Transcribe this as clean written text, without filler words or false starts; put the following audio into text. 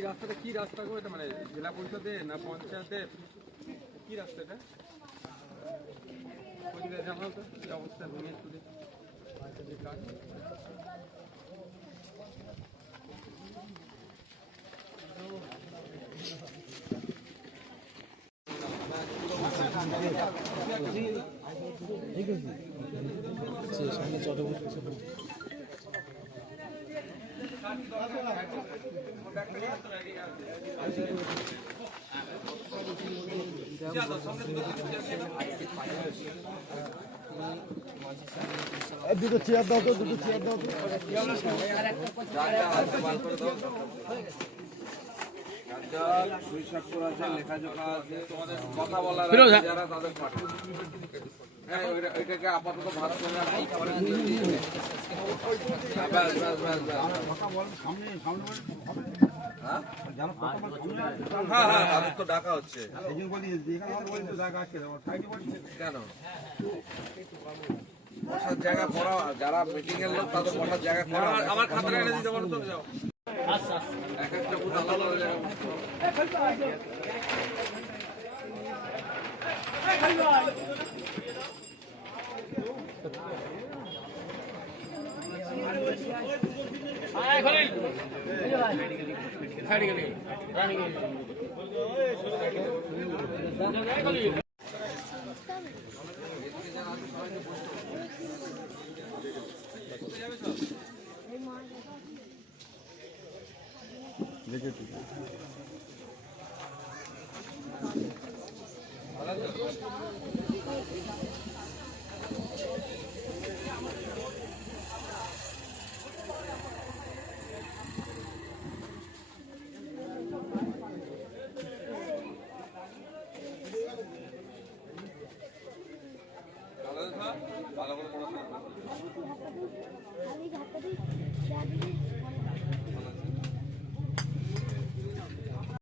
এই রাস্তাটা কি রাস্তা গো? এটা মানে জেলা পরিষদে না পঞ্চায়েতের কি রাস্তা এটা? জানো তো কি অবস্থা ভেঙে চুরে সামনে চটে দুটো চেয়ার দাও তো, দুটো চেয়ার দাও তো। কথা বলার যারা তাদের পাঠাবে এটাকে আপাতত ভাত করে তাদের তো ডাকা হচ্ছে কেন বসার জায়গা করা, যারা মিটিং এর লোক তাদের বসার জায়গা করা। আমার খাতাটা এনে দিতে পারো তো, যাও এক একটা বুথ আলাদা আলাদা জায়গা। ভালো করে পড়াশোনা